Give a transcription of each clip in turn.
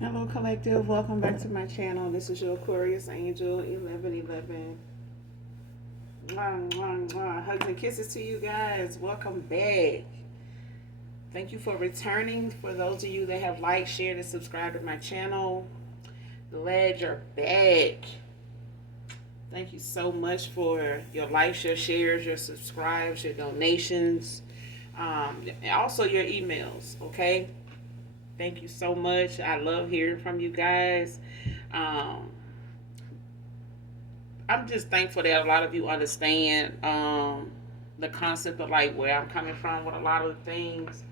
Hello, collective. Welcome back to my channel. This is your Aquarius Angel 1111. Mwah, mwah, mwah. Hugs and kisses to you guys. Welcome back. Thank you for returning. For those of you that have liked, shared, and subscribed to my channel, glad you're back. Thank you so much for your likes, your shares, your subscribes, your donations, and also your emails. Okay. Thank you so much. I love hearing from you guys. Um, I'm just thankful that a lot of you understand the concept of like where I'm coming from with a lot of things.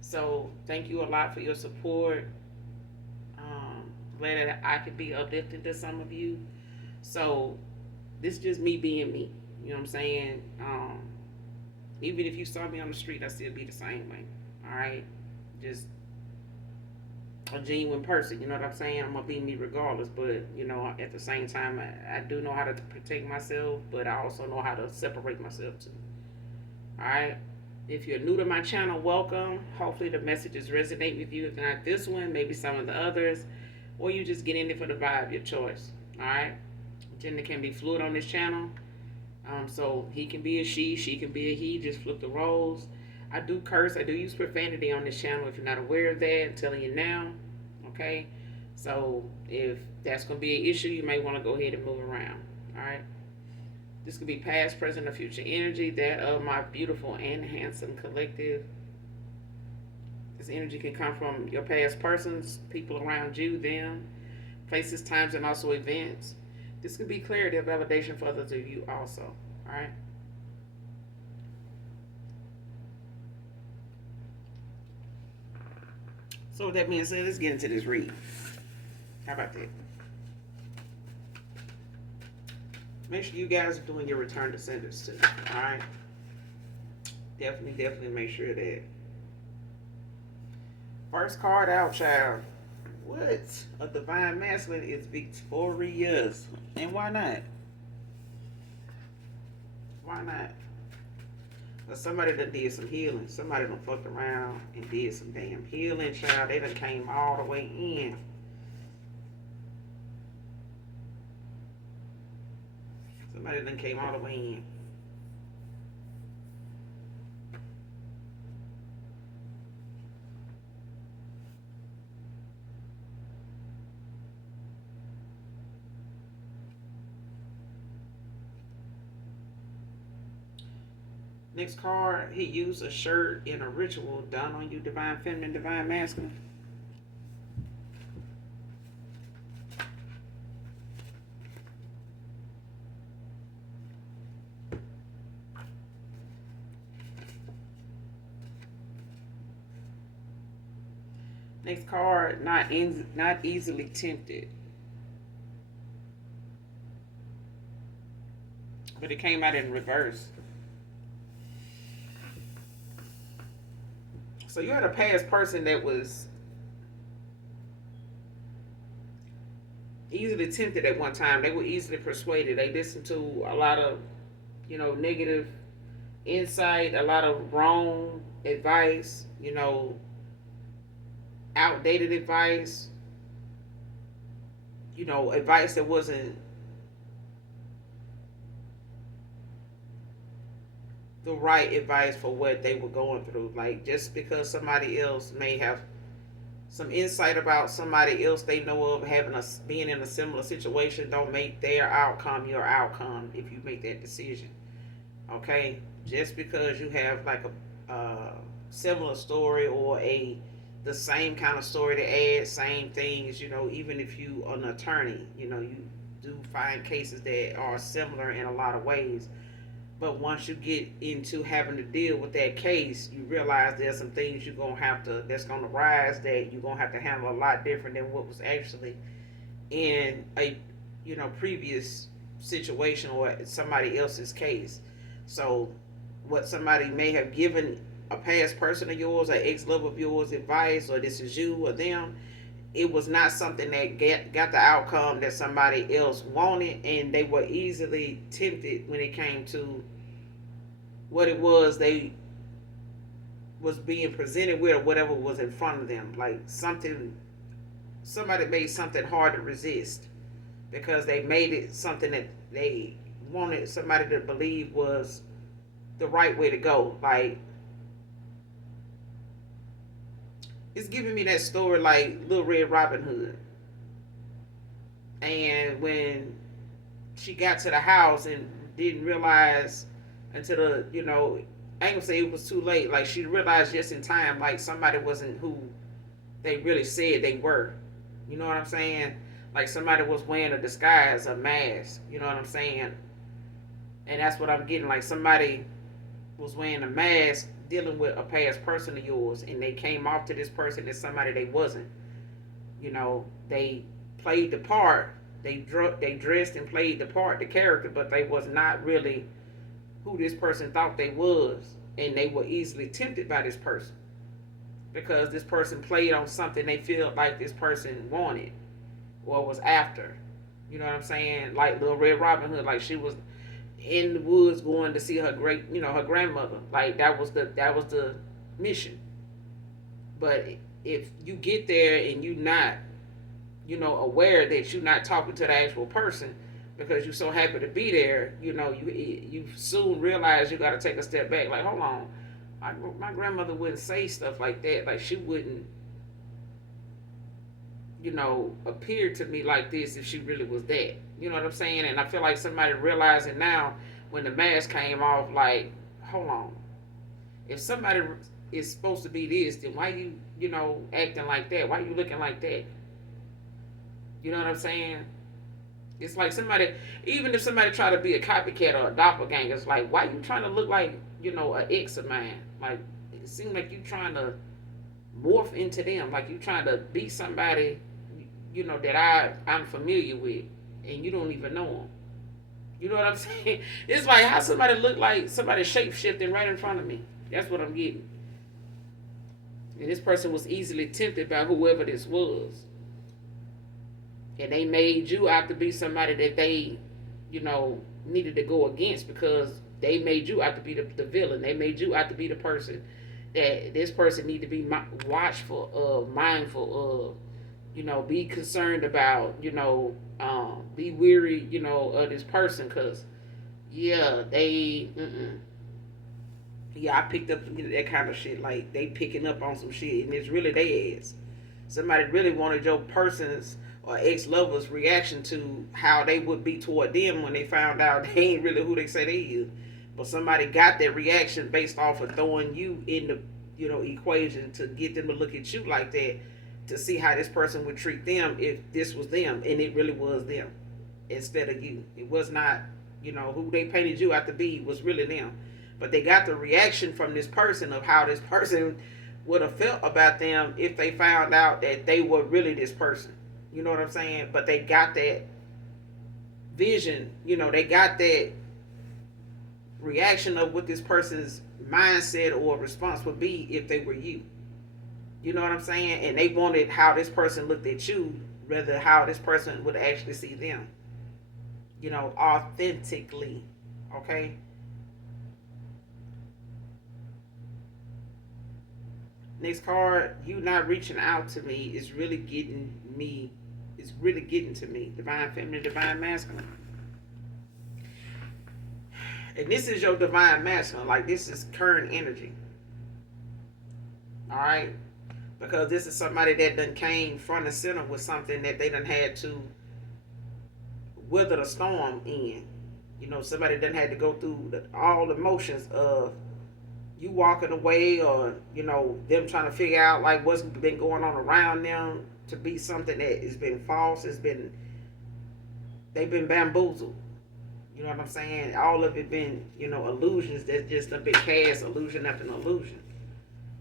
So thank you a lot for your support. Glad that I could be uplifted to some of you. So this is just me being me. You know what I'm saying? Even if you saw me on the street, I still be the same way. All right, just a genuine person. You know what I'm saying? I'm gonna be me regardless. But at the same time, I do know how to protect myself, but I also know how to separate myself too. All right. If you're new to my channel, welcome. Hopefully the messages resonate with you. If not this one, maybe some of the others, or you just get in it for the vibe, your choice. All right. Gender can be fluid on this channel. So he can be a she can be a he. Just flip the roles. I do curse. I do use profanity on this channel. If you're not aware of that, I'm telling you now. Okay. So if that's going to be an issue, you may want to go ahead and move around. All right. This could be past, present, or future energy. That of my beautiful and handsome collective. This energy can come from your past persons, people around you, them, places, times, and also events. This could be clarity or validation for others of you also. All right. So with that being said, let's get into this read. How about that? Make sure you guys are doing your return to senders too. All right. Definitely make sure that. First card out, child. What? A divine masculine is victorious. And why not? Why not? But somebody done did some healing. Somebody done fucked around and did some damn healing, child. They done came all the way in. Somebody done came all the way in. Next card, he used a shirt in a ritual done on you, divine feminine, divine masculine. Next card, not easily tempted. But it came out in reverse. So you had a past person that was easily tempted at one time. They were easily persuaded. They listened to a lot of, negative insight, a lot of wrong advice, outdated advice, advice that wasn't the right advice for what they were going through. Like, just because somebody else may have some insight about somebody else they know of having being in a similar situation, don't make their outcome your outcome if you make that decision. Okay, just because you have like a similar story or the same kind of story to add, same things, even if you are an attorney, you do find cases that are similar in a lot of ways. But once you get into having to deal with that case, you realize there's some things that's gonna rise that you're gonna have to handle a lot different than what was actually in a previous situation or somebody else's case. So what somebody may have given a past person of yours or ex-lover of yours advice, or this is you or them, it was not something that got the outcome that somebody else wanted, and they were easily tempted when it came to what it was they was being presented with or whatever was in front of them. Like something somebody made something hard to resist because they made it something that they wanted somebody to believe was the right way to go. Like, it's giving me that story like Little Red Robin Hood. And when she got to the house and didn't realize until I ain't gonna say it was too late. Like, she realized just in time, like somebody wasn't who they really said they were. You know what I'm saying? Like somebody was wearing a disguise, a mask. You know what I'm saying? And that's what I'm getting. Like somebody was wearing a mask, dealing with a past person of yours, and they came off to this person as somebody they wasn't. They played the part. They dressed and played the part, the character, but they was not really who this person thought they was, and they were easily tempted by this person because this person played on something they feel like this person wanted or was after. You know what I'm saying? Like Little Red Robin Hood, like she was in the woods going to see her grandmother. Like that was the mission. But if you get there and you not, aware that you're not talking to the actual person because you're so happy to be there, you soon realize you got to take a step back. Like, hold on, my grandmother wouldn't say stuff like that. Like, she wouldn't, appear to me like this if she really was that. You know what I'm saying? And I feel like somebody realizing now when the mask came off, like, hold on. If somebody is supposed to be this, then why acting like that? Why you looking like that? You know what I'm saying? It's like somebody, even if somebody try to be a copycat or a doppelganger, it's like, why you trying to look like, an ex of mine? Like, it seems like you trying to morph into them. Like you trying to be somebody, that I'm familiar with, and you don't even know them. You know what I'm saying? It's like how somebody look like somebody shape shifting right in front of me. That's what I'm getting. And this person was easily tempted by whoever this was. And they made you out to be somebody that they, needed to go against because they made you out to be the villain. They made you out to be the person that this person need to be watchful of, mindful of, be concerned about, be weary, of this person because, I picked up that kind of shit. Like, they picking up on some shit and it's really their ass. Somebody really wanted your person's or ex-lover's reaction to how they would be toward them when they found out they ain't really who they say they is. But somebody got that reaction based off of throwing you in the, equation to get them to look at you like that, to see how this person would treat them if this was them and it really was them instead of you. It was not, who they painted you out to be was really them. But they got the reaction from this person of how this person would have felt about them if they found out that they were really this person. You know what I'm saying? But they got that vision, they got that reaction of what this person's mindset or response would be if they were you. You know what I'm saying? And they wanted how this person looked at you rather how this person would actually see them. Authentically. Okay? Next card, you not reaching out to me is really getting me. It's really getting to me. Divine feminine, divine masculine. And this is your divine masculine. Like, this is current energy. Alright? Because this is somebody that done came front and center with something that they done had to weather the storm in. Somebody done had to go through all the motions of you walking away or, them trying to figure out like what's been going on around them to be something that has been false. They've been bamboozled. You know what I'm saying? All of it been, illusions that's just a big cast illusion after an illusion.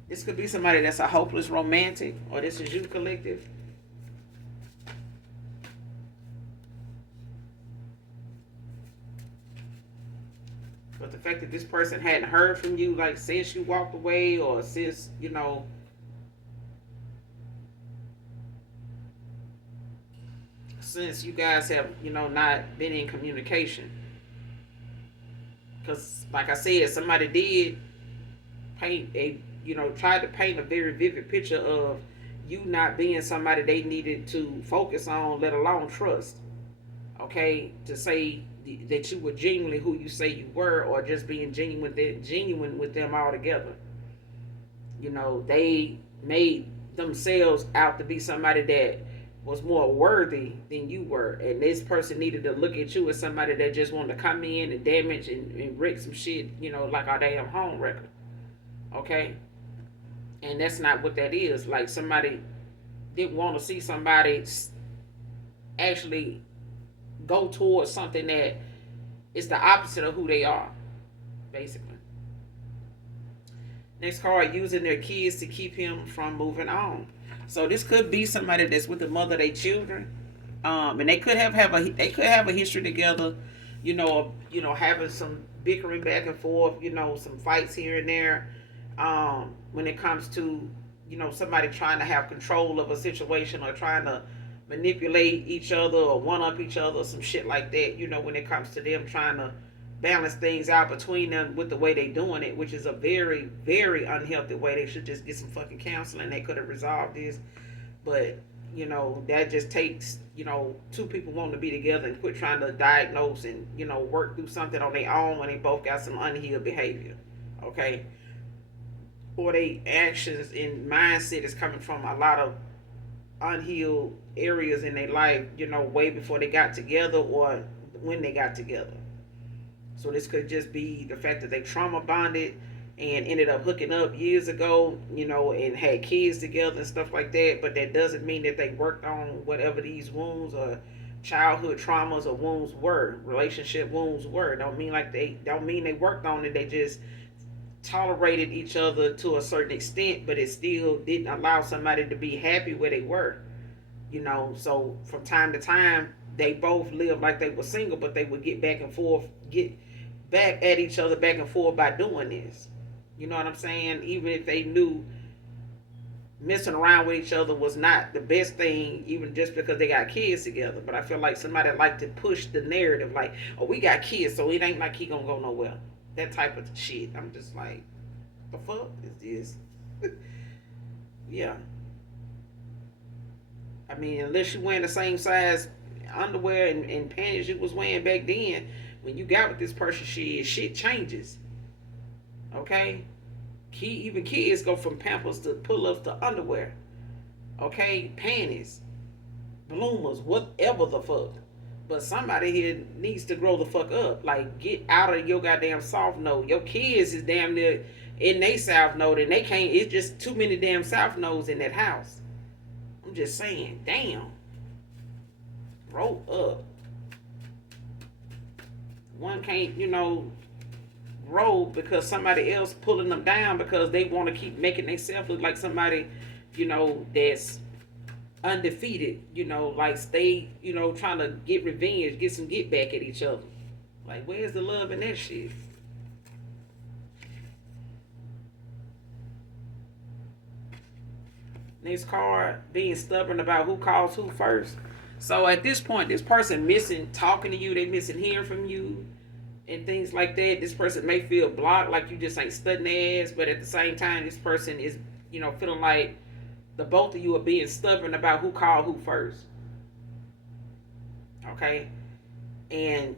This could be somebody that's a hopeless romantic, or this is you, collective. But the fact that this person hadn't heard from you, like, since you walked away, or since, since you guys have, not been in communication. Because, like I said, somebody did paint tried to paint a very vivid picture of you not being somebody they needed to focus on, let alone trust. Okay, to say that you were genuinely who you say you were, or just being genuine with them altogether. They made themselves out to be somebody that was more worthy than you were, and this person needed to look at you as somebody that just wanted to come in and damage and wreck some shit, like our damn home record. Okay, and that's not what that is. Like, somebody didn't want to see somebody actually go towards something that is the opposite of who they are, basically. Next card, using their kids to keep him from moving on. So this could be somebody that's with the mother of their children, and they could have a history together, having some bickering back and forth, some fights here and there, when it comes to somebody trying to have control of a situation or trying to manipulate each other or one up each other, some shit like that. When it comes to them trying to balance things out between them with the way they doing it, which is a very, very unhealthy way. They should just get some fucking counseling. They could have resolved this, but that just takes two people wanting to be together and quit trying to diagnose and work through something on their own when they both got some unhealed behavior. Okay, or they actions and mindset is coming from a lot of unhealed areas in their life, way before they got together or when they got together. So this could just be the fact that they trauma bonded and ended up hooking up years ago, and had kids together and stuff like that. But that doesn't mean that they worked on whatever these wounds or childhood traumas or wounds were, relationship wounds were. Don't mean they worked on it. They just tolerated each other to a certain extent, but it still didn't allow somebody to be happy where they were. So from time to time they both lived like they were single, but they would get back and forth, get back at each other back and forth by doing this. You know what I'm saying? Even if they knew messing around with each other was not the best thing, even just because they got kids together. But I feel like somebody like to push the narrative, like, oh, we got kids, so it ain't like he gonna go nowhere. That type of shit. I'm just like, the fuck is this? Yeah. I mean, unless you wearing the same size underwear and panties you was wearing back then, when you got with this person, shit changes. Okay? Even kids go from pampers to pull-ups to underwear. Okay? Panties. Bloomers. Whatever the fuck. But somebody here needs to grow the fuck up. Like, get out of your goddamn soft note. Your kids is damn near in they south note, and they can't. It's just too many damn south nodes in that house. I'm just saying, damn. Grow up. One can't, grow because somebody else pulling them down because they want to keep making themselves look like somebody, that's undefeated, like stay, trying to get revenge, get some get back at each other. Like, where's the love in that shit? Next card, being stubborn about who calls who first. So at this point, this person missing talking to you, they missing hearing from you and things like that. This person may feel blocked, like you just ain't studying their ass, but at the same time, this person is, feeling like the both of you are being stubborn about who called who first. Okay? And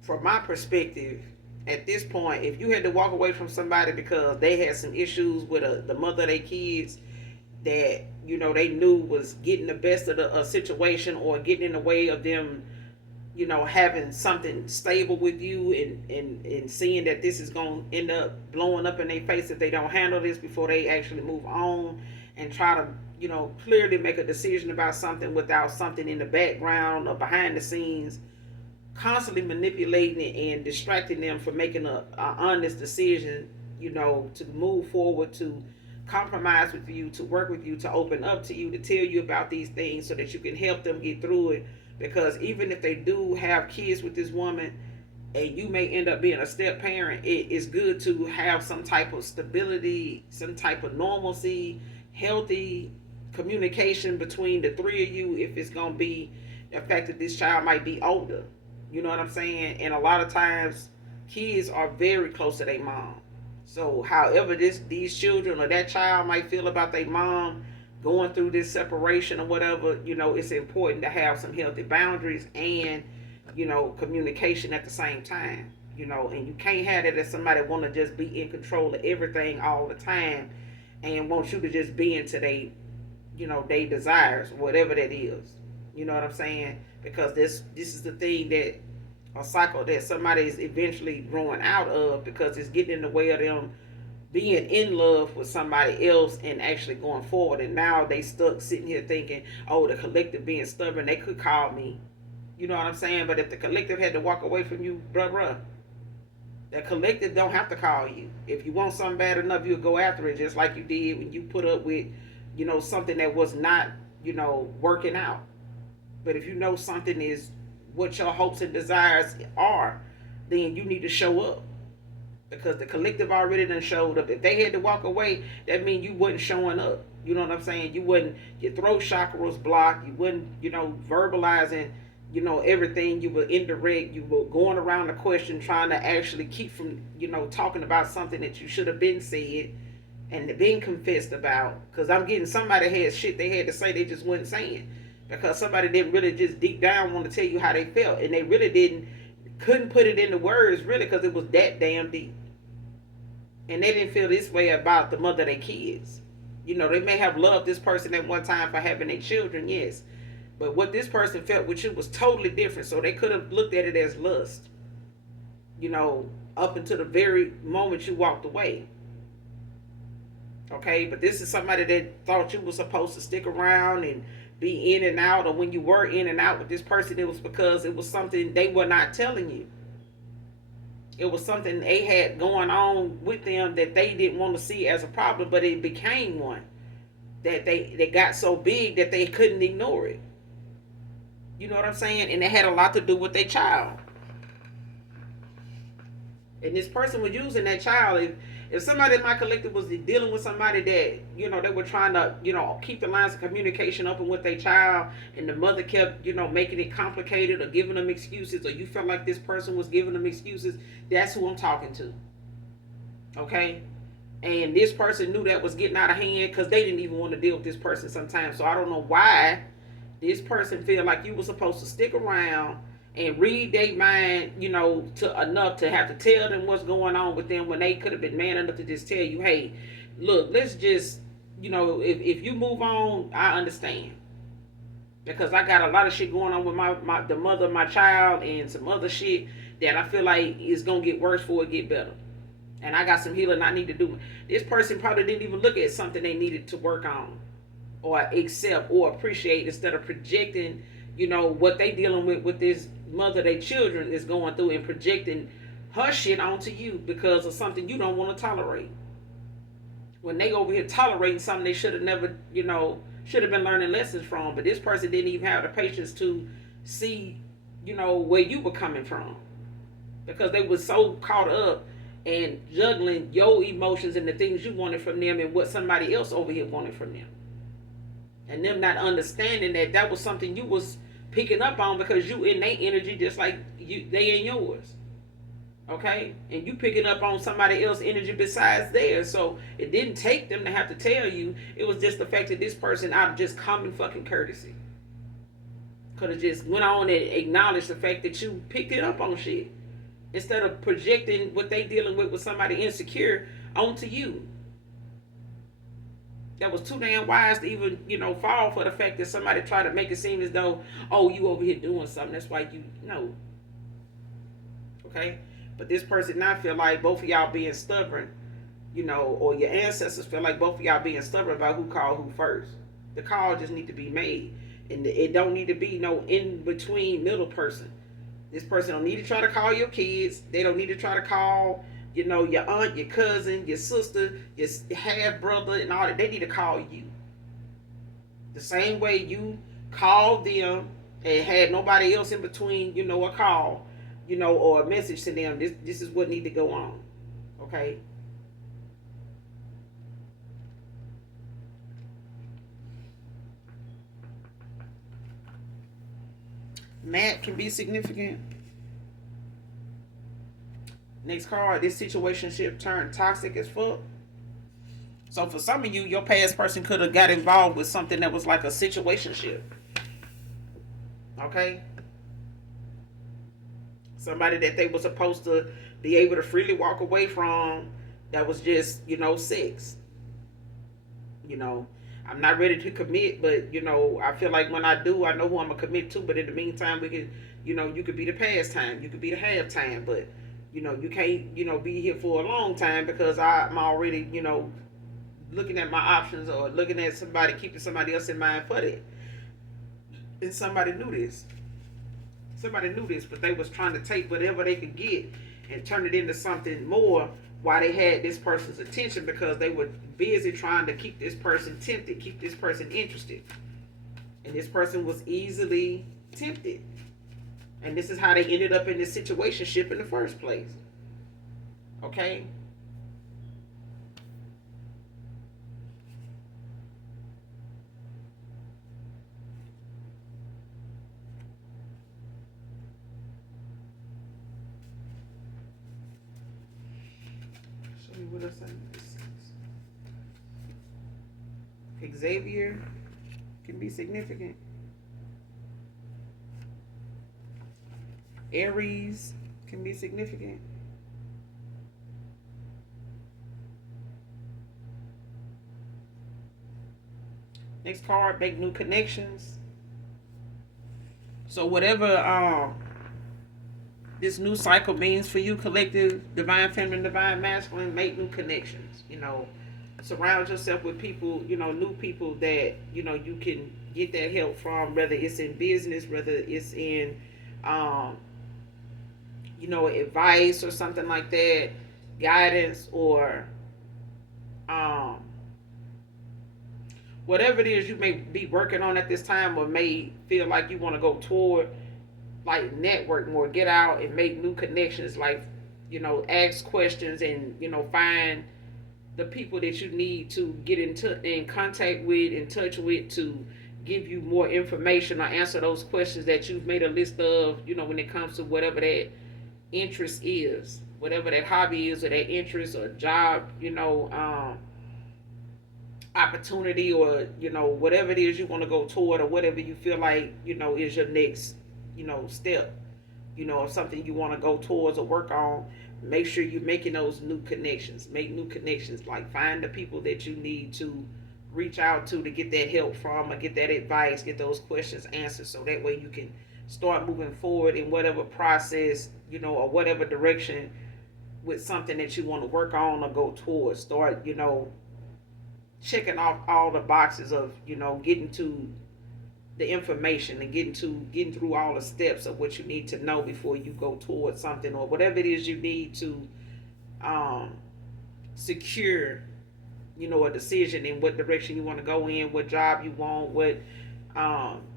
from my perspective, at this point, if you had to walk away from somebody because they had some issues with the mother of their kids that, they knew was getting the best of the situation or getting in the way of them, having something stable with you and seeing that this is going to end up blowing up in their face if they don't handle this before they actually move on and try to, clearly make a decision about something without something in the background or behind the scenes, constantly manipulating and distracting them from making a honest decision, to move forward, to compromise with you, to work with you, to open up to you, to tell you about these things so that you can help them get through it. Because even if they do have kids with this woman and you may end up being a step parent, it is good to have some type of stability, some type of normalcy, healthy communication between the three of you if it's going to be the fact that this child might be older. You know what I'm saying? And a lot of times kids are very close to their mom. So however these children or that child might feel about their mom, going through this separation or whatever, it's important to have some healthy boundaries and, communication at the same time. And you can't have it as somebody want to just be in control of everything all the time and want you to just be into they desires, whatever that is. You know what I'm saying? Because this is the thing that a cycle that somebody is eventually growing out of, because it's getting in the way of them being in love with somebody else and actually going forward. And now they stuck sitting here thinking, oh, the collective being stubborn, they could call me. You know what I'm saying? But if the collective had to walk away from you, bruh, that collective don't have to call you. If you want something bad enough, you'll go after it, just like you did when you put up with, something that was not, working out. But if you know something is what your hopes and desires are, then you need to show up. Because the collective already done showed up. If they had to walk away, that means you wasn't showing up. You know what I'm saying? You wouldn't, your throat chakra was blocked. You wouldn't, verbalizing, everything. You were indirect. You were going around the question trying to actually keep from, talking about something that you should have been said and been confessed about. Because I'm getting somebody had shit they had to say they just wasn't saying. Because somebody didn't really just deep down want to tell you how they felt. And they really couldn't put it into words really because it was that damn deep. And they didn't feel this way about the mother of their kids. They may have loved this person at one time for having their children, yes. But what this person felt with you was totally different. So they could have looked at it as lust, up until the very moment you walked away. Okay, but this is somebody that thought you were supposed to stick around and be in and out. Or when you were in and out with this person, it was because it was something they were not telling you. It was something they had going on with them that they didn't want to see as a problem, but it became one. That they got so big that they couldn't ignore it. You know what I'm saying? And it had a lot to do with their child. And this person was using that child. If somebody in my collective was dealing with somebody that, they were trying to, keep the lines of communication open with their child, and the mother kept, making it complicated or giving them excuses, or you felt like this person was giving them excuses, that's who I'm talking to. Okay? And this person knew that was getting out of hand because they didn't even want to deal with this person sometimes. So I don't know why this person feel like you were supposed to stick around and read their mind, to enough to have to tell them what's going on with them when they could have been man enough to just tell you, hey, look, let's just, if you move on, I understand. Because I got a lot of shit going on with the mother of my child and some other shit that I feel like is going to get worse before it get better. And I got some healing I need to do. This person probably didn't even look at something they needed to work on or accept or appreciate, instead of projecting, what they dealing with this mother their children is going through, and projecting her shit onto you because of something you don't want to tolerate. When they over here tolerating something they should have never, should have been learning lessons from. But this person didn't even have the patience to see, where you were coming from. Because they were so caught up and juggling your emotions and the things you wanted from them and what somebody else over here wanted from them. And them not understanding that was something you was picking up on because you in their energy just like they in yours. Okay? And you picking up on somebody else's energy besides theirs. So it didn't take them to have to tell you. It was just the fact that this person, out of just common fucking courtesy, could have just went on and acknowledged the fact that you picked it up on shit, instead of projecting what they dealing with somebody insecure onto you. That was too damn wise to even, fall for the fact that somebody tried to make it seem as though, oh, you over here doing something. That's why you know. Okay? But this person now feel like both of y'all being stubborn, or your ancestors feel like both of y'all being stubborn about who called who first. The call just need to be made. And it don't need to be no in-between middle person. This person don't need to try to call your kids. They don't need to try to call, your aunt, your cousin, your sister, your half brother, and all that. They need to call you. The same way you called them and had nobody else in between, a call, or a message to them. This is what need to go on. Okay? Mad can be significant. Next card, this situationship turned toxic as fuck. So for some of you, your past person could have got involved with something that was like a situationship. Okay? Somebody that they were supposed to be able to freely walk away from, that was just, sex. You know, I'm not ready to commit, but I feel like when I do, I know who I'm gonna commit to. But in the meantime, we can, you could be the pastime, you could be the halftime, but you can't, be here for a long time because I'm already, looking at my options or looking at somebody, keeping somebody else in mind for that. And somebody knew this. Somebody knew this, but they was trying to take whatever they could get and turn it into something more while they had this person's attention because they were busy trying to keep this person tempted, keep this person interested. And this person was easily tempted. And this is how they ended up in this situationship in the first place. Okay? Show me what else I need to see. Xavier can be significant. Aries can be significant. Next card, make new connections. So whatever this new cycle means for you, collective, divine feminine, divine masculine, make new connections. Surround yourself with people, new people that, you can get that help from, whether it's in business, whether it's in, advice or something like that, guidance, or whatever it is you may be working on at this time or may feel like you want to go toward, like network more, get out and make new connections, like, ask questions and, find the people that you need to get in contact with, in touch with, to give you more information or answer those questions that you've made a list of, when it comes to whatever that interest is, whatever that hobby is or that interest or job, opportunity, or whatever it is you want to go toward, or whatever you feel like is your next step, of something you want to go towards or work on. Make sure you're making those new connections. Make new connections. Like, find the people that you need to reach out to get that help from, or get that advice, get those questions answered, so that way you can start moving forward in whatever process, or whatever direction, with something that you want to work on or go towards. Start, checking off all the boxes of, getting to the information and getting through all the steps of what you need to know before you go towards something, or whatever it is you need to secure, a decision in what direction you want to go in, what job you want, what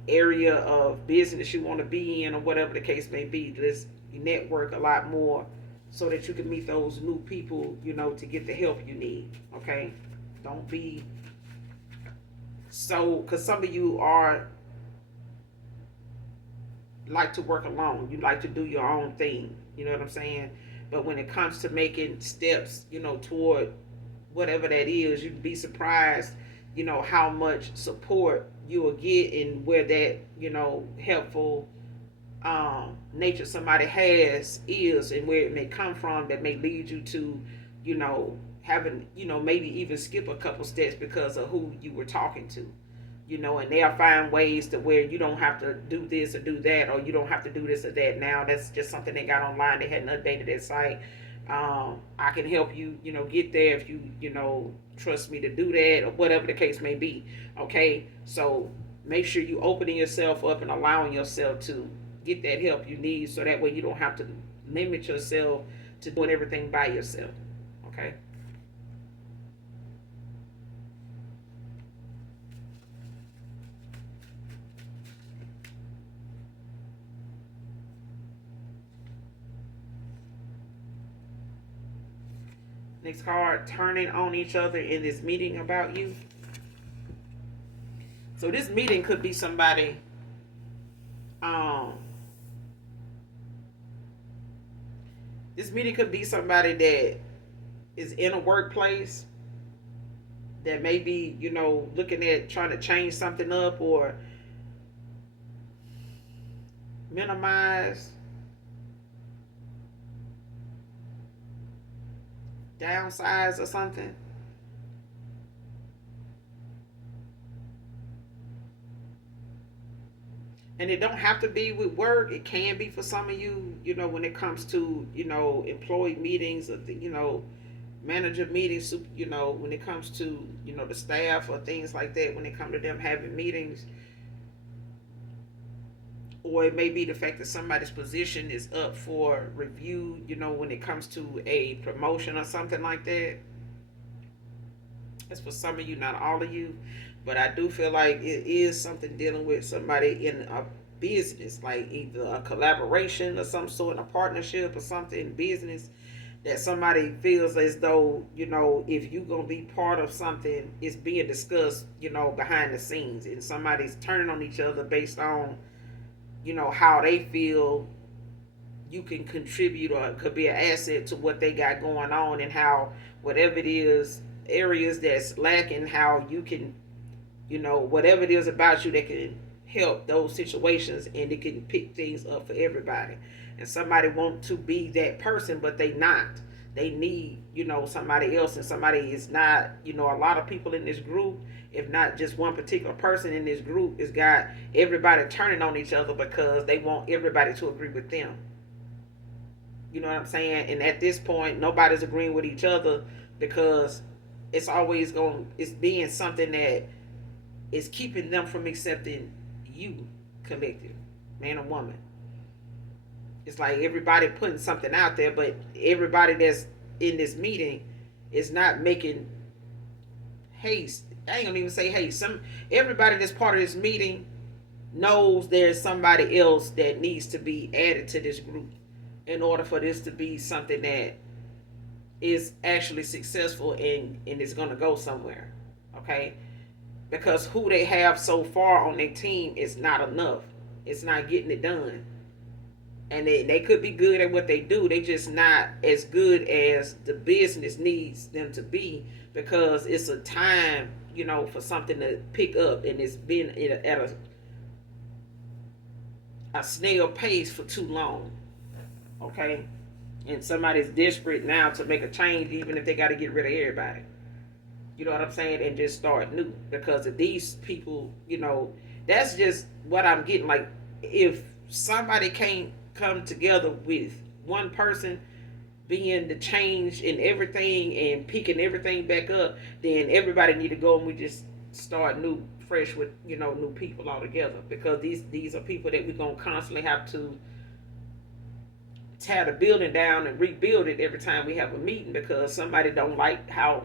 area of business you want to be in, or whatever the case may be. Just network a lot more so that you can meet those new people, to get the help you need. Okay? Don't be so, because some of you are like to work alone. You like to do your own thing. You know what I'm saying? But when it comes to making steps, toward whatever that is, you'd be surprised, how much support you will get, and where that, helpful nature somebody has is, and where it may come from, that may lead you to, having, maybe even skip a couple steps because of who you were talking to. And they'll find ways to where you don't have to do this or do that, or you don't have to do this or that. Now that's just something they got online. They hadn't updated their site. I can help you, get there if you trust me to do that, or whatever the case may be. Okay, so make sure you opening yourself up and allowing yourself to get that help you need, so that way you don't have to limit yourself to doing everything by yourself. Okay. Next card, turning on each other in this meeting about you. So this meeting could be somebody, this meeting could be somebody that is in a workplace, that may be, looking at trying to change something up or minimize, downsize or something. And it don't have to be with work. It can be for some of you, when it comes to, employee meetings or, manager meetings, when it comes to, the staff or things like that, when it comes to them having meetings. Or it may be the fact that somebody's position is up for review, when it comes to a promotion or something like that. That's for some of you, not all of you. But I do feel like it is something dealing with somebody in a business, like either a collaboration or some sort of partnership or something in business, that somebody feels as though, if you're going to be part of something, it's being discussed, behind the scenes. And somebody's turning on each other based on, how they feel you can contribute or could be an asset to what they got going on, and how whatever it is, areas that's lacking, how you can, whatever it is about you that can help those situations, and it can pick things up for everybody. And somebody want to be that person, but they not. They need, somebody else, and somebody is not, a lot of people in this group, if not just one particular person in this group, has got everybody turning on each other because they want everybody to agree with them. You know what I'm saying? And at this point, nobody's agreeing with each other because it's being something that is keeping them from accepting you, collective, man or woman. It's like everybody putting something out there, but everybody that's in this meeting is not making haste. I ain't gonna even say haste. Everybody that's part of this meeting knows there's somebody else that needs to be added to this group in order for this to be something that is actually successful and is gonna go somewhere. Okay? Because who they have so far on their team is not enough. It's not getting it done. And they could be good at what they do. They just not as good as the business needs them to be, because it's a time, for something to pick up, and it's been at a snail pace for too long. Okay? And somebody's desperate now to make a change, even if they got to get rid of everybody. You know what I'm saying? And just start new. Because if these people, that's just what I'm getting. Like, if somebody can't come together with one person being the change in everything and picking everything back up, then everybody need to go and we just start new, fresh with, new people all together. Because these are people that we're going to constantly have to tear the building down and rebuild it every time we have a meeting, because somebody don't like how,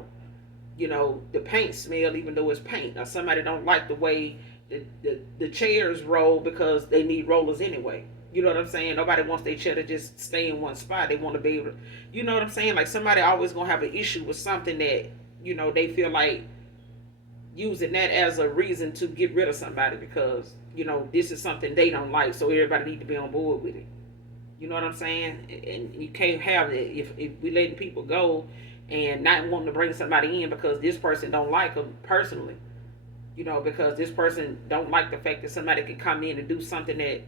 the paint smell, even though it's paint. Or somebody don't like the way the chairs roll, because they need rollers anyway. You know what I'm saying? Nobody wants their chair to just stay in one spot. They want to be able to, you know what I'm saying? Like, somebody always going to have an issue with something that, they feel like using that as a reason to get rid of somebody, because, this is something they don't like. So everybody need to be on board with it. You know what I'm saying? And you can't have it if we letting people go and not wanting to bring somebody in because this person don't like them personally. Because this person don't like the fact that somebody can come in and do something that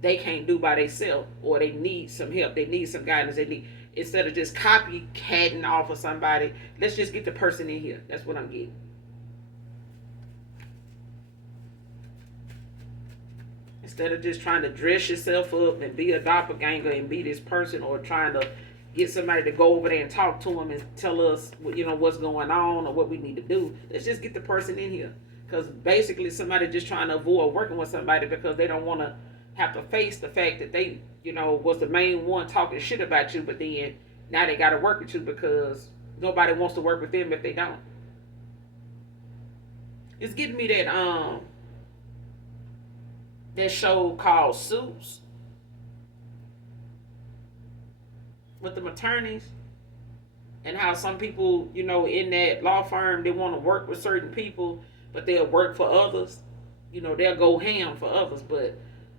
they can't do by themselves, or they need some help, they need some guidance, they need, instead of just copycatting off of somebody, let's just get the person in here. That's what I'm getting. Instead of just trying to dress yourself up and be a doppelganger and be this person, or trying to get somebody to go over there and talk to them and tell us, what's going on or what we need to do, let's just get the person in here. Because basically somebody just trying to avoid working with somebody because they don't want to have to face the fact that they, was the main one talking shit about you, but then now they got to work with you because nobody wants to work with them if they don't. It's getting me that show called Suits with the attorneys, and how some people, in that law firm, they want to work with certain people, but they'll work for others. They'll go ham for others, but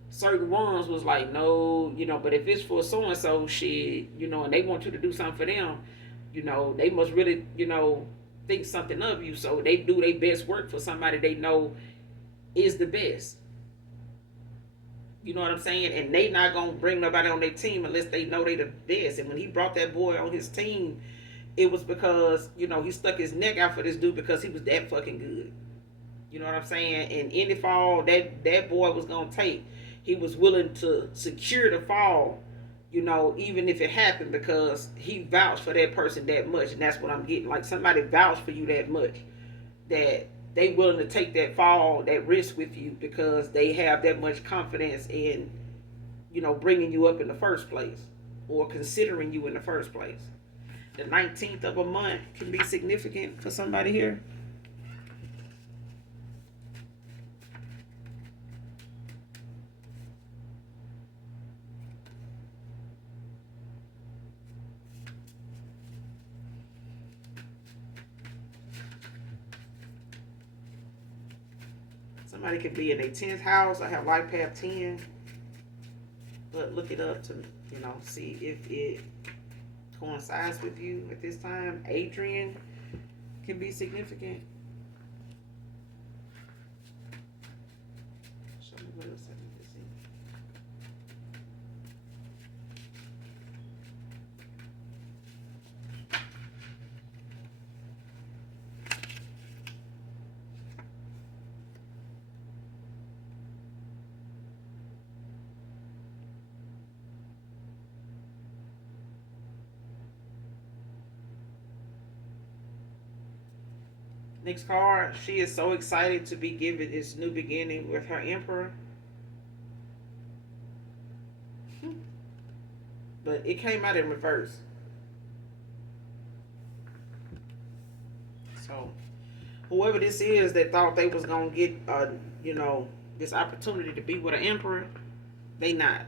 certain ones was like, no, but if it's for so-and-so shit, and they want you to do something for them, they must really, think something of you, so they do their best work for somebody they know is the best. You know what I'm saying? And they not gonna bring nobody on their team unless they know they the best. And when he brought that boy on his team, it was because, you know, he stuck his neck out for this dude because he was that fucking good. You know what I'm saying? And any fall that boy was gonna take, he was willing to secure the fall, you know, even if it happened, because he vouched for that person that much. And that's what I'm getting. Like, somebody vouched for you that much that they willing to take that fall, that risk with you, because they have that much confidence in, you know, bringing you up in the first place, or considering you in the first place. The 19th of a month can be significant for somebody here. Somebody could be in a 10th house. I have life path 10. But look it up to, you know, see if it coincides with you at this time. Adrian can be significant. Show me what else I need to see. Next card, she is so excited to be given this new beginning with her emperor. But it came out in reverse. So whoever this is that thought they was gonna get you know, this opportunity to be with an emperor, they not.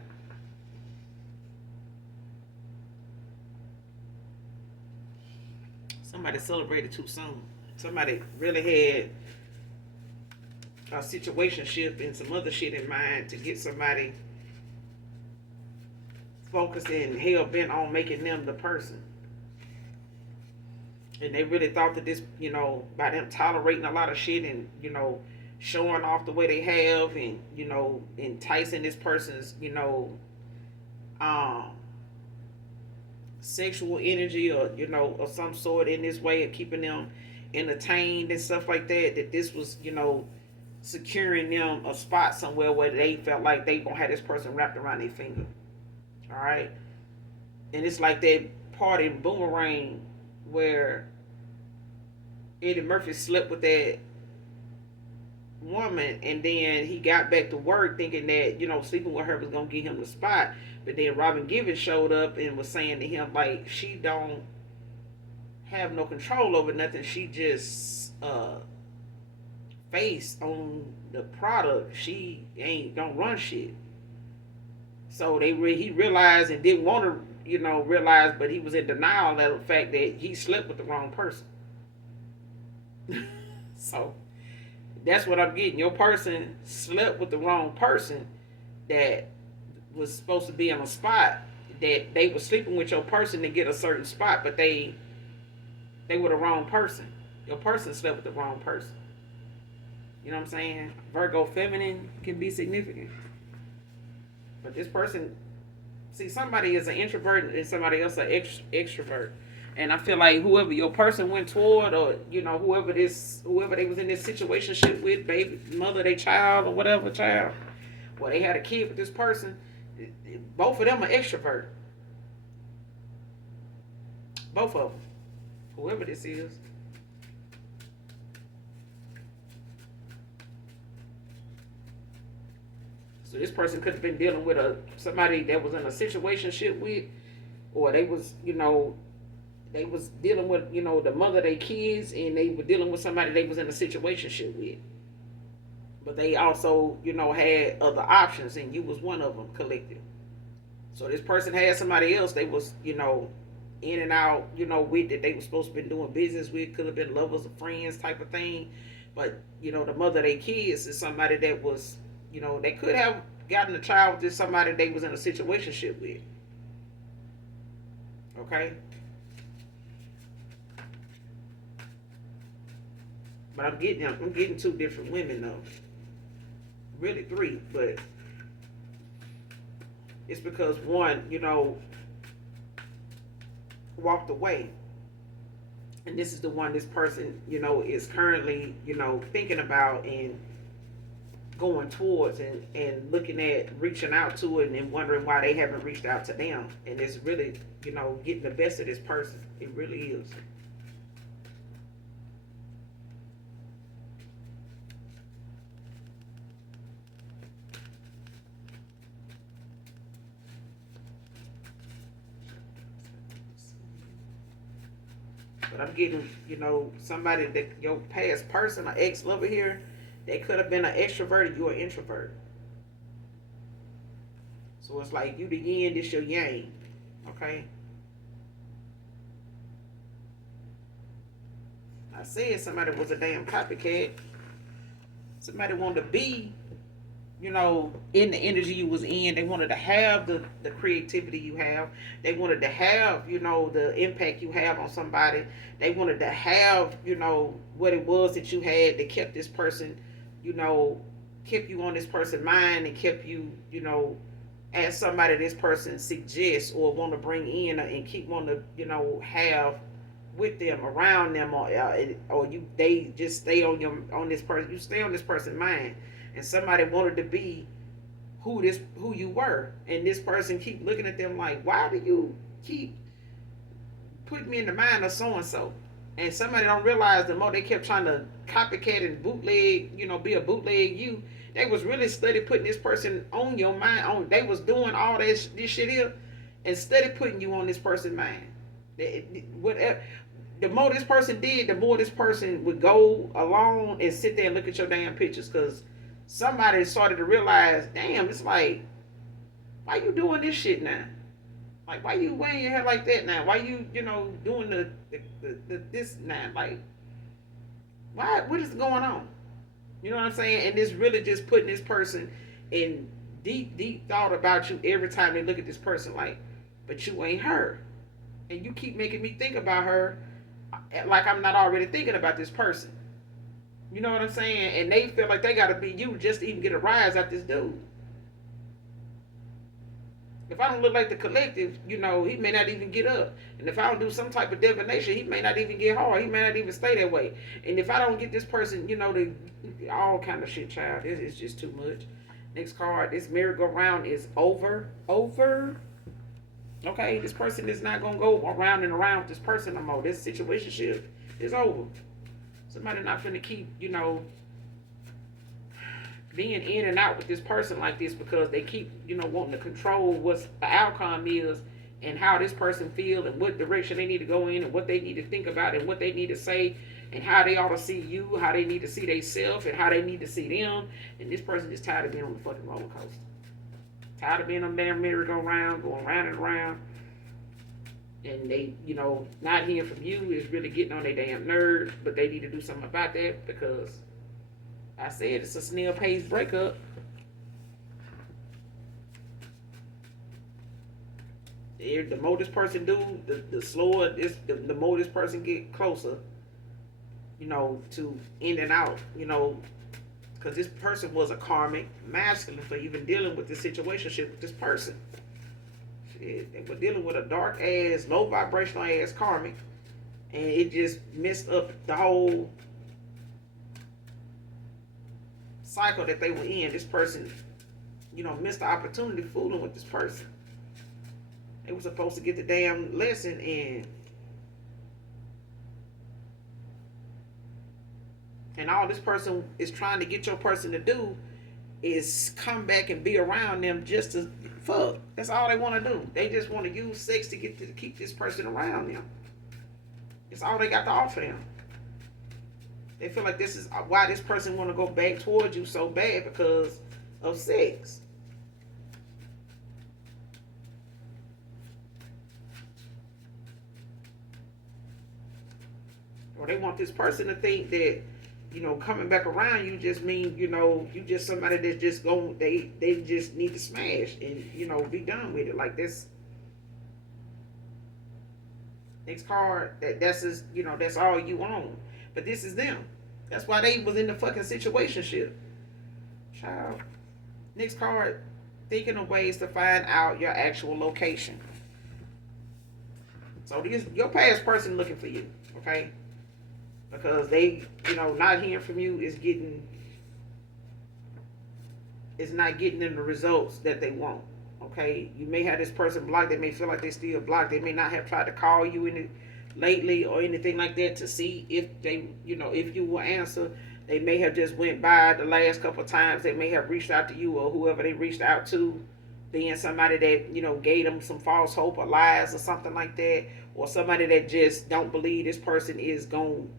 Somebody celebrated too soon. Somebody really had a situationship and some other shit in mind to get somebody focused and hell bent on making them the person. And they really thought that this, you know, by them tolerating a lot of shit and, you know, showing off the way they have and, you know, enticing this person's, you know, um, sexual energy, or, you know, of some sort, in this way of keeping them entertained and stuff like that, that this was, you know, securing them a spot somewhere where they felt like they gonna have this person wrapped around their finger. All right. And it's like that part in Boomerang where Eddie Murphy slept with that woman, and then he got back to work thinking that, you know, sleeping with her was gonna get him the spot. But then Robin Givens showed up and was saying to him, like, she don't have no control over nothing. She just face on the product. She ain't don't run shit. So he realized and didn't want to, you know, realize, but he was in denial of the fact that he slept with the wrong person. So that's what I'm getting. Your person slept with the wrong person that was supposed to be on a spot, that they were sleeping with your person to get a certain spot, but they were the wrong person. Your person slept with the wrong person. You know what I'm saying? Virgo feminine can be significant. But this person, see, somebody is an introvert and somebody else an extrovert. And I feel like whoever your person went toward, or, you know, whoever they was in this situationship with, baby, mother, their child, or whatever child, well, they had a kid with this person, both of them are extrovert. Both of them. Whoever this is. So this person could have been dealing with somebody that was in a situationship with, or they was, you know, they was dealing with, you know, the mother of their kids, and they were dealing with somebody they was in a situationship with. But they also, you know, had other options, and you was one of them, collective. So this person had somebody else they was, you know, in and out, you know, with, that they were supposed to be doing business with, could have been lovers or friends type of thing. But, you know, the mother of their kids is somebody that was, you know, they could have gotten a child with this somebody they was in a situationship with. Okay? But I'm getting two different women though. Really three, but it's because one, walked away. And this is the one this person, is currently, thinking about and going towards and looking at reaching out to it and wondering why they haven't reached out to them. And it's really, getting the best of this person. It really is. But I'm getting, somebody that your past person or ex lover here, they could have been an extrovert, you're an introvert. So it's like you the yin, this your yang. Okay? I said somebody was a damn copycat. Somebody wanted to be, in the energy you was in. They wanted to have the creativity you have. They wanted to have, the impact you have on somebody. They wanted to have, what it was that you had that kept this person, kept you on this person's mind and kept you, as somebody this person suggests or want to bring in and keep wanting to, have with them, around them, or they just stay on this person. You stay on this person's mind, and somebody wanted to be who you were, and this person keep looking at them like, why do you keep putting me in the mind of so and so? And somebody don't realize the more they kept trying to copycat and bootleg, be a bootleg you, they was really study putting this person on your mind. They was doing all this shit here, and study putting you on this person's mind. Whatever. The more this person did, the more this person would go along and sit there and look at your damn pictures. Because somebody started to realize, damn, it's like, why you doing this shit now? Like, why you wearing your hair like that now? Why you, doing the this now? Like, why? What is going on? You know what I'm saying? And it's really just putting this person in deep thought about you every time they look at this person. Like, but you ain't her, and you keep making me think about her, like I'm not already thinking about this person. You know what I'm saying? And they feel like they gotta be you just to even get a rise out this dude. If I don't look like the collective, he may not even get up. And if I don't do some type of divination, he may not even get hard. He may not even stay that way. And if I don't get this person, all kind of shit, child, it's just too much. Next card, this merry-go-round is over. Okay, this person is not gonna go around and around with this person no more. This situationship is over. Somebody not finna keep, being in and out with this person like this because they keep, wanting to control what the outcome is and how this person feels and what direction they need to go in and what they need to think about and what they need to say and how they ought to see you, how they need to see themselves and how they need to see them. And this person is tired of being on the fucking roller coaster. Tired of being on the damn merry-go-round, going round and round. And they, not hearing from you is really getting on their damn nerves, but they need to do something about that because I said it's a snail pace breakup. The more this person do, the slower the more this person get closer, to in and out, because this person was a karmic masculine for even dealing with this situation with this person. Shit, they were dealing with a dark ass, low vibrational ass karmic, and it just messed up the whole cycle that they were in. This person, missed the opportunity fooling with this person. They were supposed to get the damn lesson and all this person is trying to get your person to do is come back and be around them just to fuck. That's all they want to do. They just want to use sex to keep this person around them. It's all they got to offer them. They feel like this is why this person want to go back towards you so bad because of sex. Or they want this person to think that, coming back around you just mean, you just somebody that's just going, they just need to smash and, be done with it. Like this. Next card, that's just, that's all you own. But this is them. That's why they was in the fucking situationship. Child. Next card, thinking of ways to find out your actual location. So these your past person looking for you, okay? Because they, not hearing from you is not getting them the results that they want. Okay, you may have this person blocked. They may feel like they still blocked. They may not have tried to call you lately or anything like that to see if they, if you will answer. They may have just went by the last couple of times. They may have reached out to you or whoever they reached out to, being somebody that gave them some false hope or lies or something like that, or somebody that just don't believe this person is going,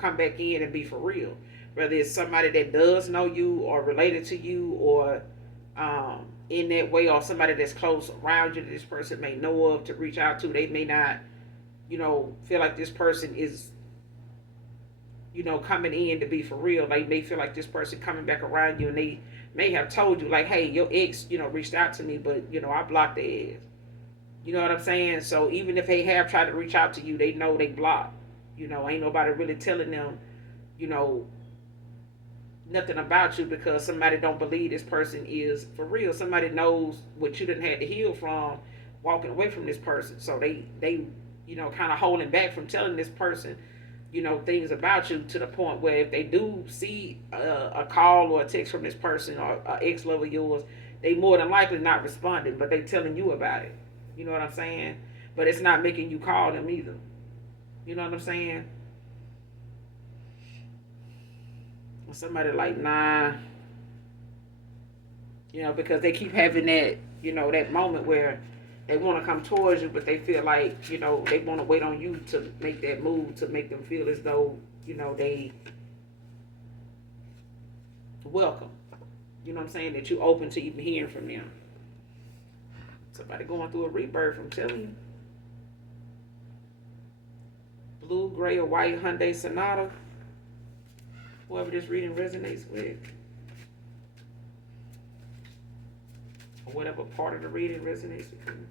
come back in and be for real. Whether it's somebody that does know you or related to you or in that way, or somebody that's close around you that this person may know of to reach out to. They may not, feel like this person is, coming in to be for real. They may feel like this person coming back around you, and they may have told you like, hey, your ex, reached out to me, but I blocked their ass. You know what I'm saying? So even if they have tried to reach out to you, they know they blocked. Ain't nobody really telling them, you know, nothing about you because somebody don't believe this person is for real. Somebody knows what you didn't have to heal from walking away from this person. So they kind of holding back from telling this person, things about you to the point where if they do see a call or a text from this person or an ex-lover of yours, they more than likely not responding, but they telling you about it. You know what I'm saying? But it's not making you call them either. You know what I'm saying? Somebody like, nah, because they keep having that, that moment where they want to come towards you, but they feel like, they want to wait on you to make that move to make them feel as though, they welcome. You know what I'm saying? That you open to even hearing from them. Somebody going through a rebirth, I'm telling you. Blue, gray, or white Hyundai Sonata. Whoever this reading resonates with. Or whatever part of the reading resonates with you.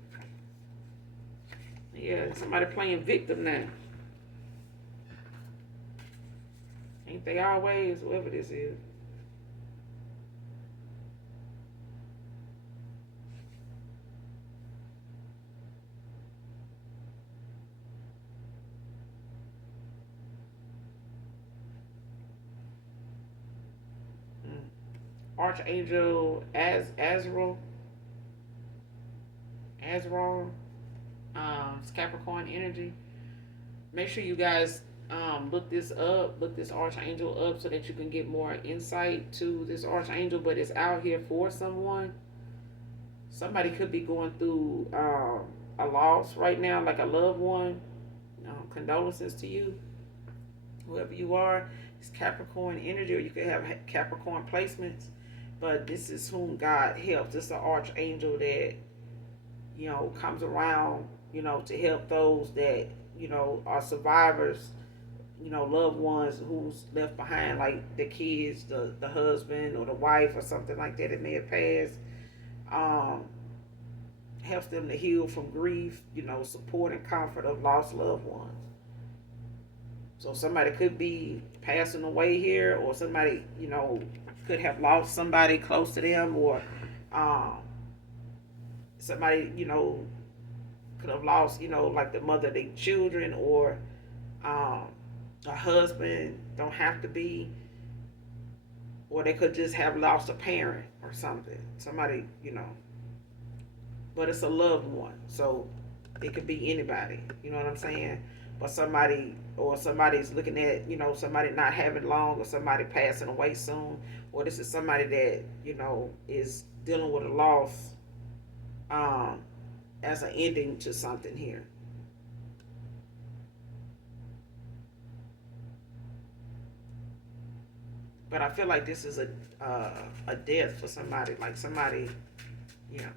Yeah, somebody playing victim now. Ain't they always, whoever this is. Archangel Azrael. It's Capricorn energy. Make sure you guys look this up, look this archangel up so that you can get more insight to this archangel. But it's out here for someone. Somebody could be going through a loss right now, like a loved one. Condolences to you, whoever you are. It's Capricorn energy, or you could have Capricorn placements. But this is whom God helps. This is an archangel that, comes around, to help those that, are survivors, loved ones who's left behind, like the kids, the husband or the wife or something like that may have passed. Helps them to heal from grief, support and comfort of lost loved ones. So somebody could be passing away here, or somebody, could have lost somebody close to them, or somebody, could have lost, like the mother of their children, or a husband, don't have to be, or they could just have lost a parent or something. Somebody, but it's a loved one, so it could be anybody. You know what I'm saying? But somebody's looking at, somebody not having long, or somebody passing away soon, or this is somebody that, is dealing with a loss as an ending to something here. But I feel like this is a death for somebody, like somebody, yeah.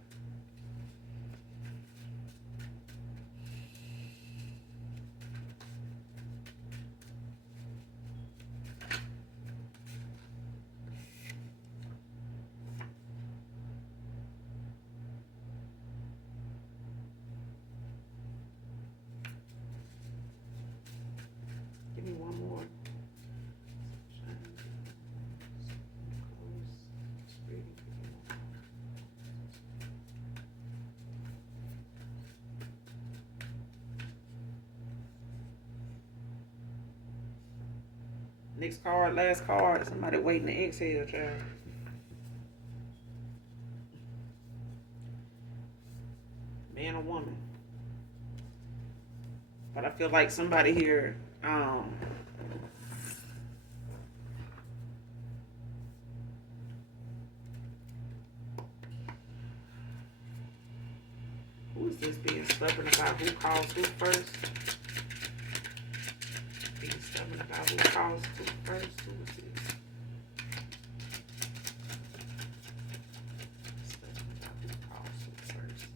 Give me one more. Next card, last card. Somebody waiting to exhale, child. Man or woman. But I feel like somebody here, who is this being stubborn about who calls who first? Being stubborn about who calls who first? Who is this? Stubborn about who calls who first.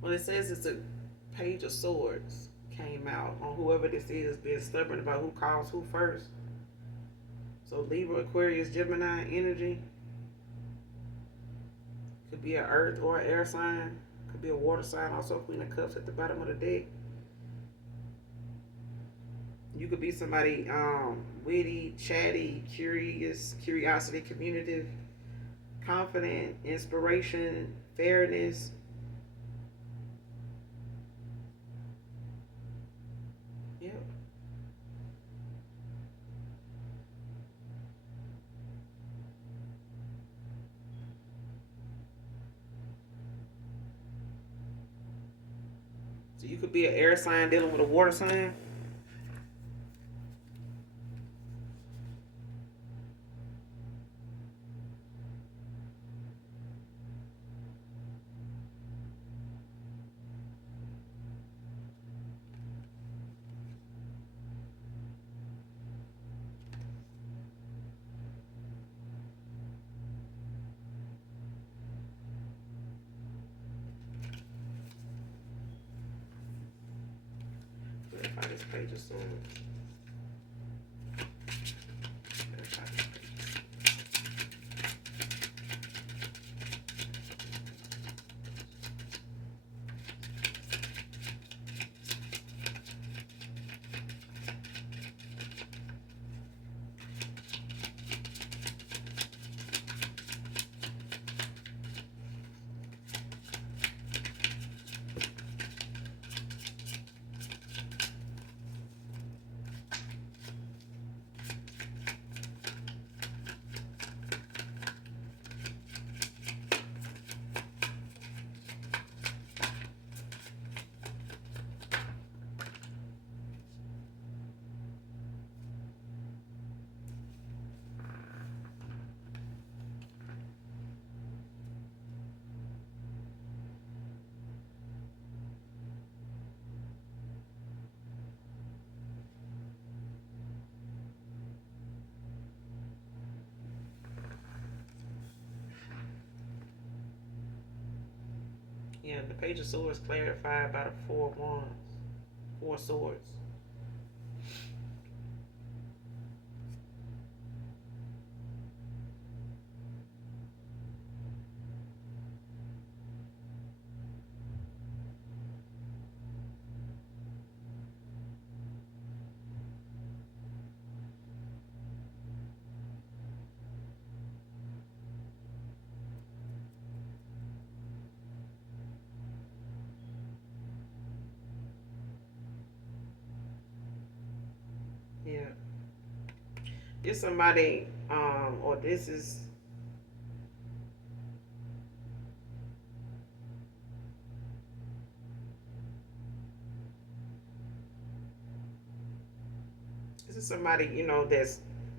Well, it says it's a page of swords came out on whoever this is being stubborn about who calls who first. So Libra, Aquarius, Gemini energy. Could be an earth or an air sign. Could be a water sign. Also Queen of Cups at the bottom of the deck. You could be somebody witty, chatty, curious, curiosity, communicative, confident, inspiration, fairness. Yep. So you could be an air sign dealing with a water sign. Verify this page of swords. Verify this page. Yeah, the page of swords clarified by the four wands, four swords. Yeah. It's somebody, or this is, is somebody,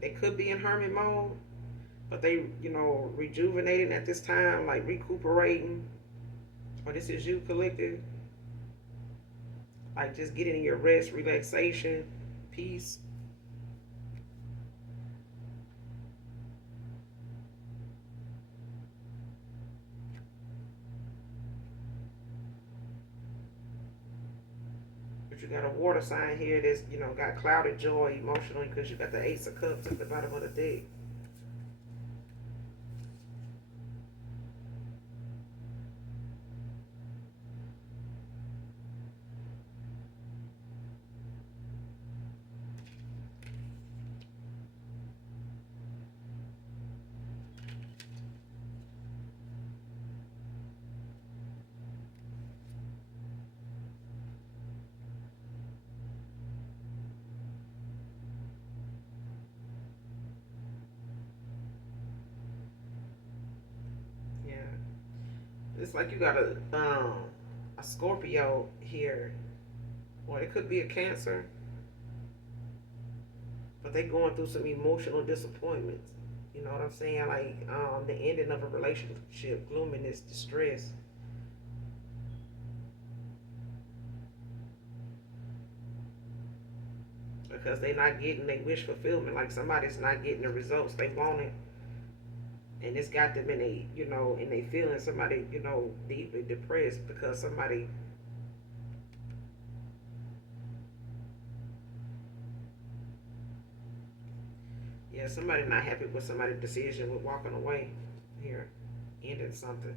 they could be in hermit mode, but they, rejuvenating at this time, like recuperating. Or this is you, collective, like just getting your rest, relaxation, peace. But you got a water sign here that's, got clouded joy emotionally because you got the Ace of Cups at the bottom of the deck. Yeah. It's like you got a Scorpio here, or it could be a Cancer, but they going through some emotional disappointments. You know what I'm saying? Like the ending of a relationship, gloominess, distress, because they not getting their wish fulfillment. Like somebody's not getting the results they wanted, and it's got them in a, in a feeling. Somebody, deeply depressed because somebody. Yeah, somebody not happy with somebody's decision with walking away here, ending something.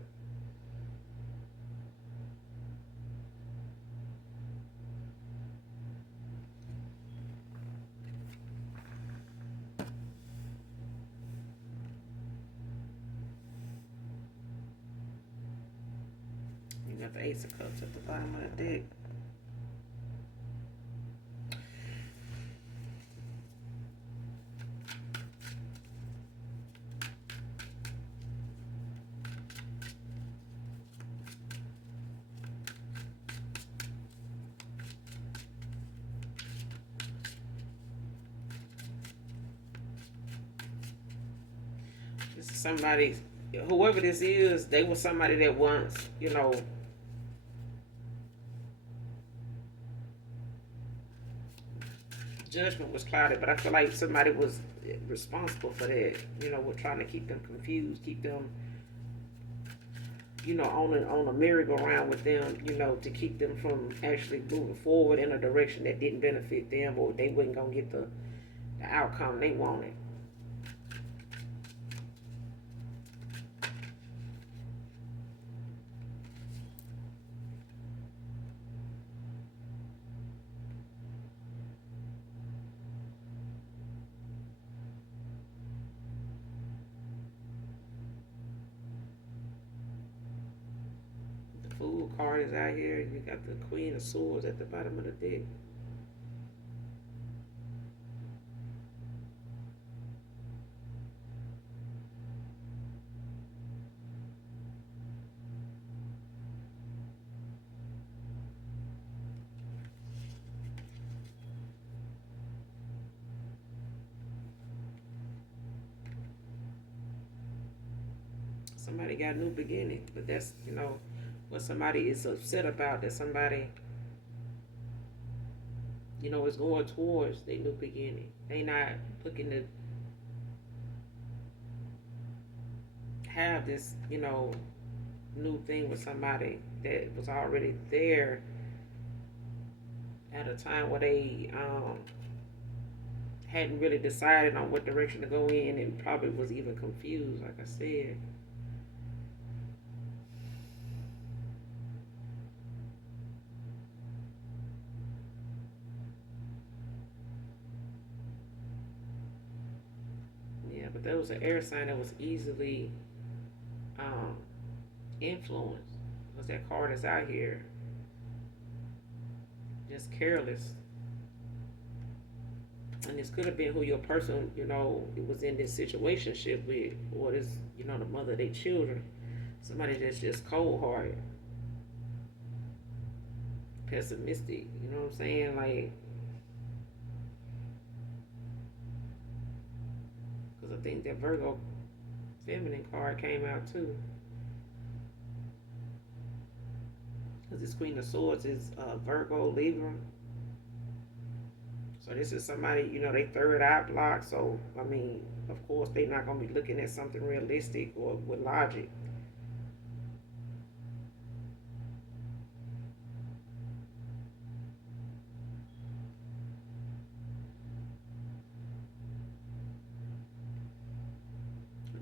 You got the Ace of Cups at the bottom of the deck. This is somebody, whoever this is, they were somebody that once, judgment was clouded, but I feel like somebody was responsible for that. We're trying to keep them confused, keep them, on a merry-go-round with them, to keep them from actually moving forward in a direction that didn't benefit them, or they wasn't gonna get the outcome they wanted. The Fool card is out here. You got the Queen of Swords at the bottom of the deck. Somebody got a new beginning, but that's, what somebody is upset about, that somebody, is going towards their new beginning. They not looking to have this, new thing with somebody that was already there at a time where they hadn't really decided on what direction to go in, and probably was even confused, like I said. Yeah, but that was an air sign that was easily um, influenced, because that card is out here, just careless. And this could have been who your person, it was in this situationship with, or this, the mother of their children. Somebody that's just cold hearted, pessimistic, you know what I'm saying? Like, think that Virgo feminine card came out too. Because this Queen of Swords is Virgo, Libra. So this is somebody, they third eye block. So, I mean, of course, they're not going to be looking at something realistic or with logic.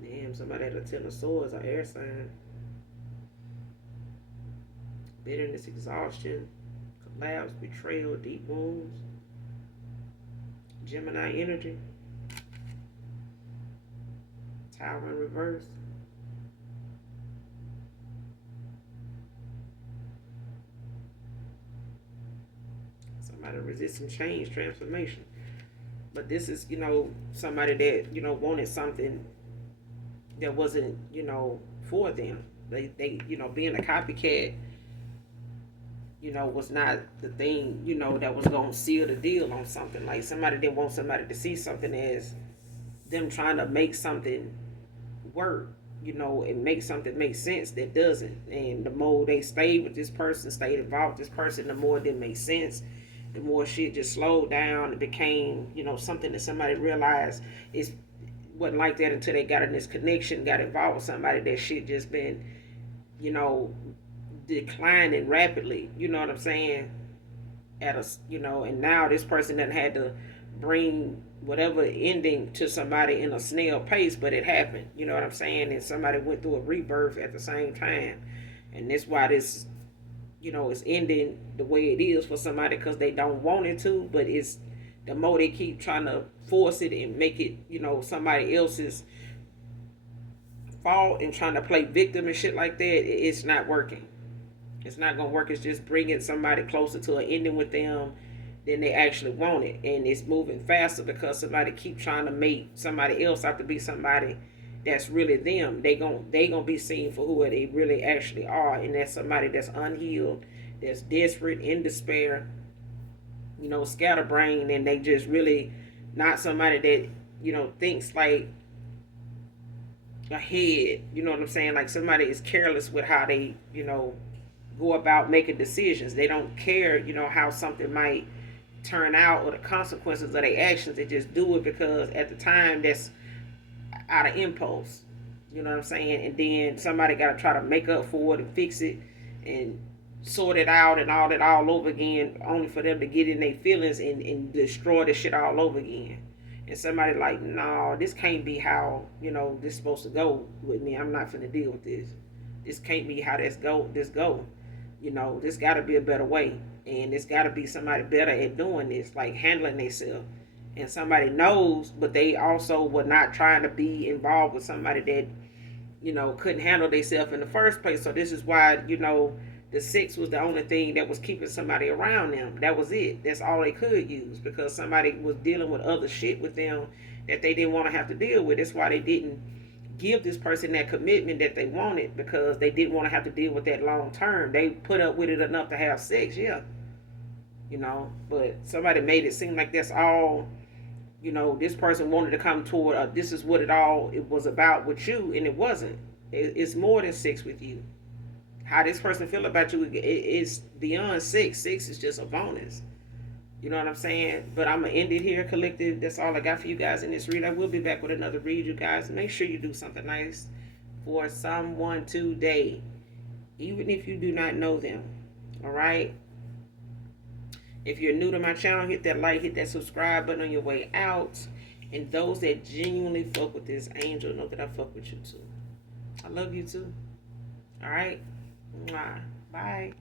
Damn, somebody at the Ten of Swords, an air sign. Bitterness, exhaustion, collapse, betrayal, deep wounds. Gemini energy. Tower in reverse. Somebody resisting change, transformation. But this is, somebody that, wanted something that wasn't, for them. They being a copycat, was not the thing, that was going to seal the deal on something. Like somebody didn't want somebody to see something as them trying to make something work, and make something make sense that doesn't. And the more they stayed with this person, stayed involved with this person, the more it didn't make sense. The more shit just slowed down. It became, something that somebody realized is wasn't like that until they got in this connection, got involved with somebody. That shit just been, declining rapidly. You know what I'm saying? And now this person done had to bring whatever ending to somebody in a snail pace, but it happened. You know what I'm saying? And somebody went through a rebirth at the same time, and that's why this, it's ending the way it is for somebody because they don't want it to, but it's the more they keep trying to force it and make it, somebody else's fault and trying to play victim and shit like that, it's not working. It's not gonna work. It's just bringing somebody closer to an ending with them than they actually want it, and it's moving faster because somebody keep trying to make somebody else have to be somebody that's really them. They gonna be seen for who they really actually are, and that's somebody that's unhealed, that's desperate, in despair, scatterbrained, and they just really not somebody that thinks like ahead. You know what I'm saying? Like somebody is careless with how they go about making decisions. They don't care, how something might turn out or the consequences of their actions. They just do it because at the time that's out of impulse. You know what I'm saying? And then somebody got to try to make up for it and fix it and sort it out and all that all over again, only for them to get in their feelings and destroy the shit all over again. And somebody like, no, this can't be how, this supposed to go with me. I'm not finna deal with this. This can't be how this go. This got to be a better way. And it's got to be somebody better at doing this, like handling themselves. And somebody knows, but they also were not trying to be involved with somebody that, couldn't handle themselves in the first place. So this is why, the 6 was the only thing that was keeping somebody around them. That was it. That's all they could use because somebody was dealing with other shit with them that they didn't want to have to deal with. That's why they didn't give this person that commitment that they wanted because they didn't want to have to deal with that long term. They put up with it enough to have sex, yeah. But somebody made it seem like that's all, this person wanted to come toward, this is what it was about with you, and it wasn't. It's more than sex with you. How this person feel about you is beyond sex. Sex is just a bonus. You know what I'm saying? But I'm going to end it here, collective. That's all I got for you guys in this read. I will be back with another read, you guys. Make sure you do something nice for someone today, even if you do not know them. All right? If you're new to my channel, hit that like, hit that subscribe button on your way out. And those that genuinely fuck with this angel, know that I fuck with you too. I love you too. All right? Bye.